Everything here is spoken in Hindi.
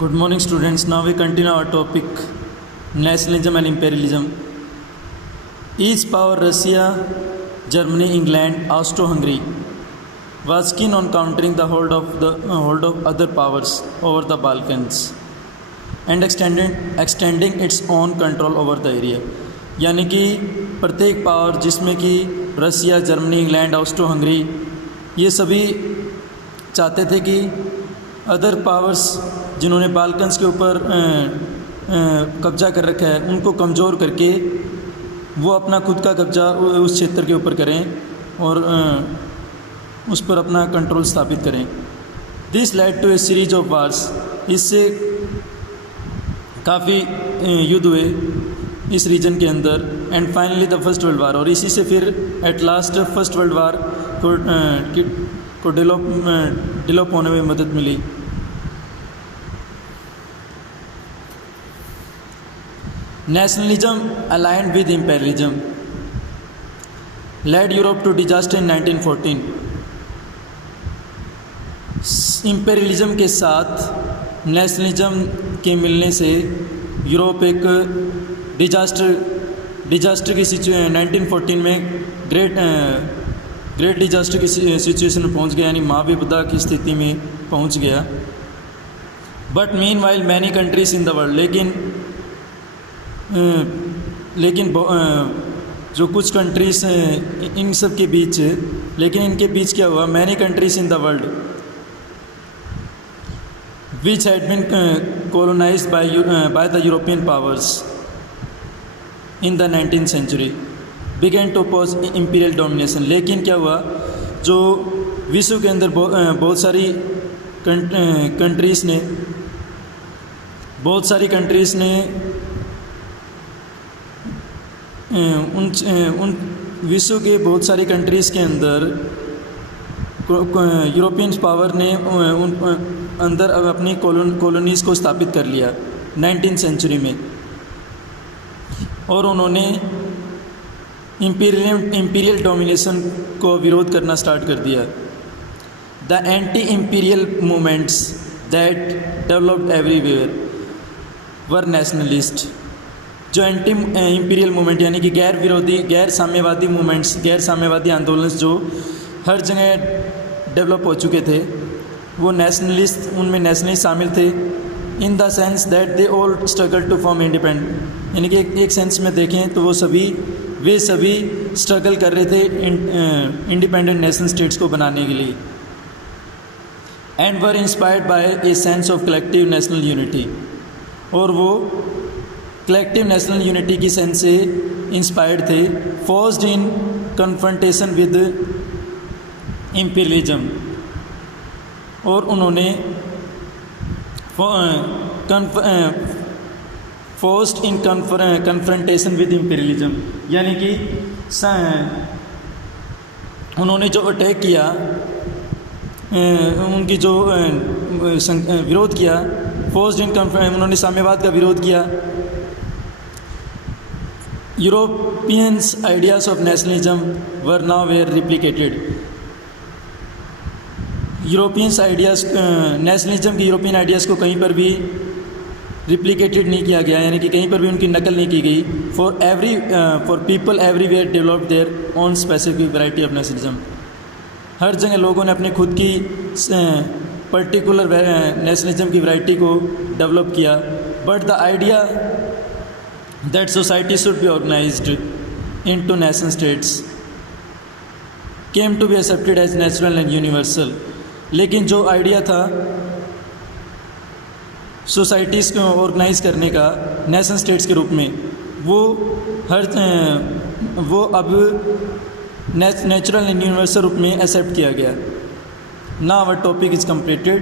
Good morning, students. Now we continue our topic nationalism and imperialism. Each power, Russia, Germany, England, Austro-Hungary, was keen on countering the hold of other powers over the Balkans and extending its own control over the area. यानी कि प्रत्येक पावर जिसमें कि रसिया, जर्मनी, इंग्लैंड, ऑस्ट्रो हंगरी ये सभी चाहते थे कि अदर पावर्स जिन्होंने बाल्कन्स के ऊपर कब्जा कर रखा है उनको कमज़ोर करके वो अपना खुद का कब्जा उस क्षेत्र के ऊपर करें और उस पर अपना कंट्रोल स्थापित करें. This led to a series of wars. इससे काफ़ी युद्ध हुए इस रीजन के अंदर and finally the first world war. और इसी से फिर at last first world war को डेवलप होने में मदद मिली. Nationalism aligned with imperialism led Europe to disaster in 1914. imperialism के साथ नेशनलिज्म के मिलने से यूरोप एक डिजास्टर की 1914 में ग्रेट डिजास्टर की सिचुएशन में पहुंच गया, यानी महाविपदा की स्थिति में पहुंच गया. But mean while many countries in the world, लेकिन जो कुछ कंट्रीज़ हैं इन सब के बीच, लेकिन इनके बीच क्या हुआ, many countries in the world which had been colonized by the European powers in the 19th century began to oppose imperial domination. लेकिन क्या हुआ, जो विश्व के अंदर बहुत सारी कंट्रीज़ ने उन विश्व के बहुत सारी कंट्रीज़ के अंदर यूरोपियन पावर ने उन अंदर अपनी कॉलोनीज़ को स्थापित कर लिया 19th सेंचुरी में, और उन्होंने इंपीरियल डोमिनेशन को विरोध करना स्टार्ट कर दिया. The anti imperial movements that developed everywhere were nationalist. जो एंटी इंपीरियल मूवमेंट यानी कि गैर साम्यवादी आंदोलन जो हर जगह डेवलप हो चुके थे, वो उनमें नेशनलिस्ट शामिल थे. In the sense that they all struggle to form independent, यानी कि एक सेंस में देखें तो वे सभी स्ट्रगल कर रहे थे इंडिपेंडेंट नेशन स्टेट्स को बनाने के लिए. And were inspired by a sense of collective national unity, और वो कलेक्टिव नेशनल यूनिटी की सेंस से इंस्पायर्ड थे. Forced in confrontation with imperialism, और उन्होंने forced in confrontation with imperialism, यानी कि उन्होंने जो अटैक किया, उनकी जो विरोध किया, फोर्स्ड इन उन्होंने साम्यवाद का विरोध किया. Europeans ideas of nationalism were now were replicated. Europeans ideas nationalism के यूरोपियन आइडियाज़ को कहीं पर भी रिप्लिकेटेड नहीं किया गया, यानी कि कहीं पर भी उनकी नकल नहीं की गई. For people everywhere developed their own specific variety of nationalism. हर जगह लोगों ने अपनी खुद की पर्टिकुलर नेशनलिज्म की वैरायटी को डेवलप किया. But the idea that society should be organized into nation states came to be accepted as natural and universal. लेकिन जो आइडिया था सोसाइटीज़ को ऑर्गेनाइज करने का नेशन स्टेट्स के रूप में, वो अब नेचुरल एंड यूनिवर्सल रूप में एक्सेप्ट किया गया. Now our topic is completed.